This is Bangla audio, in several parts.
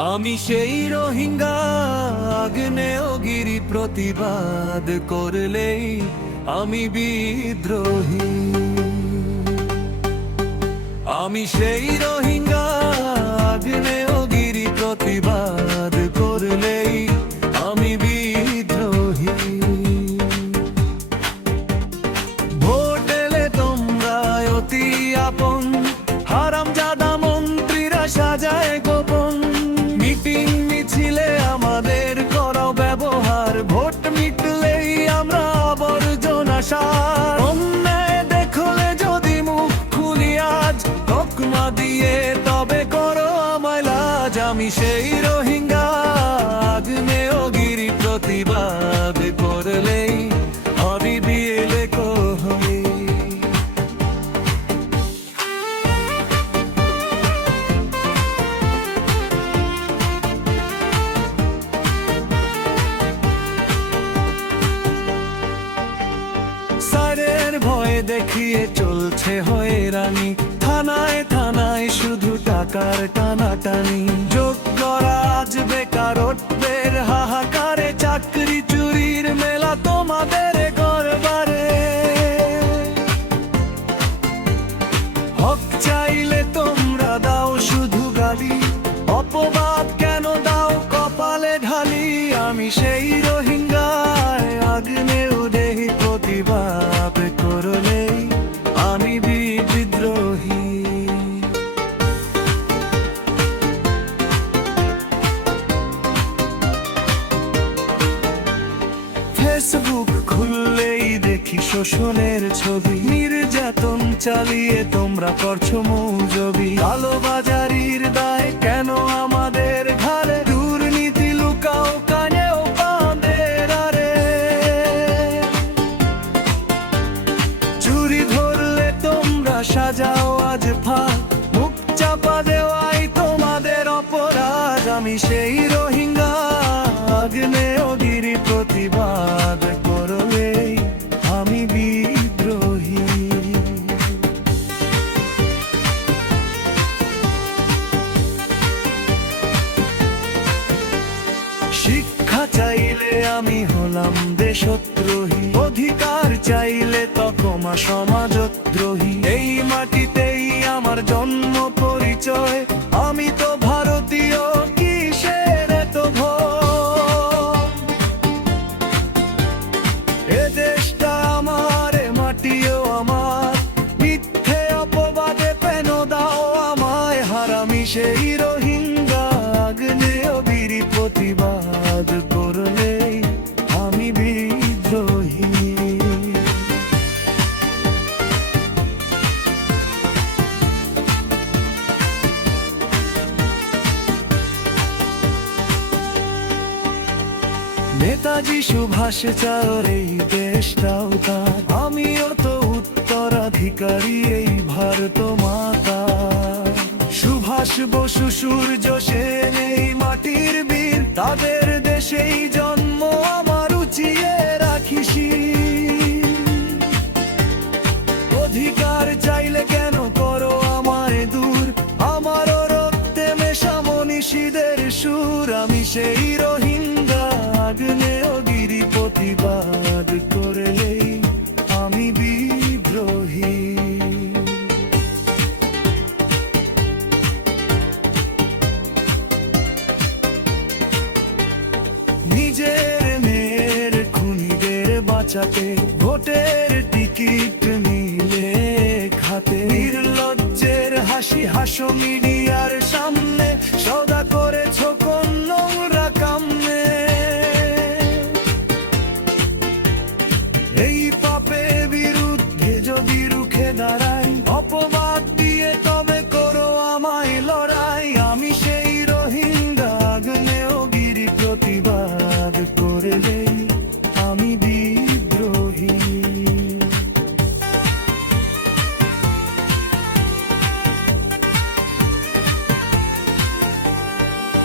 আমি সেই রোহিঙ্গা আগ্নেয়গিরি প্রতিবাদ করলেই আমি বিদ্রোহী। আমি সেই রোহিঙ্গা আগ্নেয়গিরি প্রতিবাদ করলেই আমি বিদ্রোহী। ভোট এলে তোমরা অতি আপন, হারামজাদা মন্ত্রীরা সাজায় গোপন। মিটিং মিছিলে আমাদের করাও ব্যবহার, ভোট মিটলেই আমরা আবর্জনা সার। অন্যায় দেখলে যদি মুখ খুলি আজ, তকমা দিয়ে তবে করো আমায় লাজ। আমি সেই রোহিঙ্গা আগ্নেয়গিরি প্রতিবাদ করলেই হবি বিয়েলে কহই। সারের ভয়ে দেখিয়ে চলছে হয়রানি, থানায় থানায় শুধু টাকার টানাটানি। যোগ্যরা আজ বেকারত্বের হাহাকারে, চাকরি চুরির মেলা তোমাদের গড়বারে। হক চাইলে তোমরা দাও শুধু গালি, অপবাদ কেন দাও কপালে ঢালি। আমি সেই রোহিঙ্গা আগ্নেয়দেহী প্রতিবাদ করলেই আমি বিদ্রোহী। ফেসবুক খুললেই দেখি শোষণের ছবি, নির্যাতন চালিয়ে তোমরা করছো মৌজবি। কালোবাজারির দায় কেন আমাদের ঘাড়ে, দুর্নীতি লুকাও কানেও পাঁদের আরে। চুরি ধরলে তোমরা সাজাও আজ ফাঁদ, মুখ চাপা দেওয়াই তোমাদের অপরাধ। আমি সেই রোহিঙ্গা আগ্নেয়গিরি প্রতিবাদ করলেই আমি বিদ্রোহী। শিক্ষা চাইলে আমি হলাম দেশদ্রোহী, অধিকার চাইলে তকমা সমাজদ্রোহী। এই মাটিতেই আমার জন্ম পরিচয়, আমি তো ভারতীয়, কিসের এত ভয়। এ দেশটা আমার, এ মাটিও আমার, মিথ্যে অপবাদে পেন দাও আমায় হার। আমি সেই রোহিঙ্গা আগ্নেয়গিরি প্রতিবাদ করলেই আমি বিদ্রোহী। নেতাজি সুভাষ চাওয়ার এই দেশটাও তার, আমিও তো উত্তরাধিকারী এই ভারত মাতা। সুভাষ বসু সূর্য সেন এই মাটির বীর, তাদের দেশেই জন্ম আমার উচিয়ে রাখিসি। অধিকার চাইলে কেন করো আমায় দূর, আমারও রক্তে মেশা মনীষীদের সুর। আমি সেই রোহিঙ্গা আগ্নেয়গিরি প্রতিবাদ করলেই আমি বিদ্রোহী। নিজের মেয়ের খুনিদের বাঁচাতে ভোটের টিকিট নিলে খাতে, নির্লজ্জের হাসি হাসো মিডিয়ার সামনে, সদা করেছো কোন নোংরা কামনে। এই পাপে বিরুদ্ধে যদি রুখে দাঁড়াই, অপবাদ দিয়ে তবে করো আমায় লড়াই। আমি সেই রোহিঙ্গা আগ্নেয়গিরি প্রতিবাদ করলেই আমি বিদ্রোহী।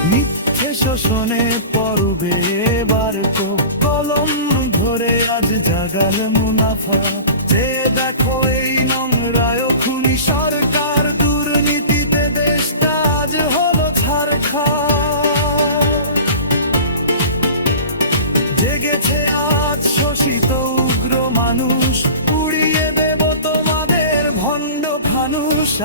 মিথ্যে শোষণে পড়বে এবার তো কলম ধরে, আজ জাগাল মুনাফা। যে দেখো এই নোংরায় খুনি সরকার, দুর্নীতিতে দেশটা আজ হলো ছারখার।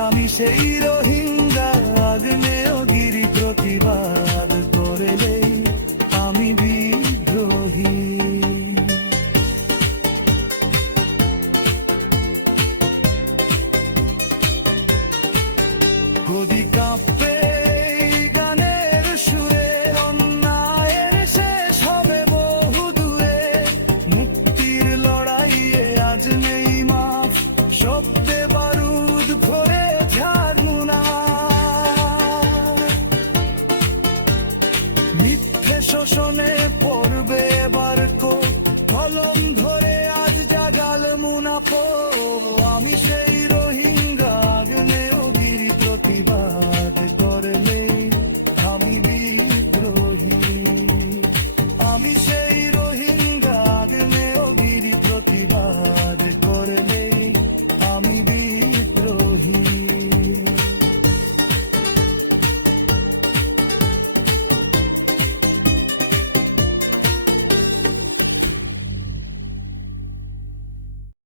আমি সেই রোহিঙ্গা আগ্নেয়গিরি প্রতিবাদ করলে আমি বিদ্রোহী। গদি কাঁপবে এই গানের সুরে, অন্যায়ের শেষ হবে বহু দূরে। মুক্তির লড়াইয়ে আজ নেই মাফ, সত্যে বারুদ ভরে ঝাড়বো না। মিথ্যে শোষণে পড়বে এবার কলম ধরে আজ জাগাল মুনাফো। আমি সেই রোহিঙ্গা আগ্নেয়গিরি প্রতিবাদ করলে আমি বিদ্রোহী। আমি সেই রোহিঙ্গা আগ্নেয়গিরি প্রতিবাদ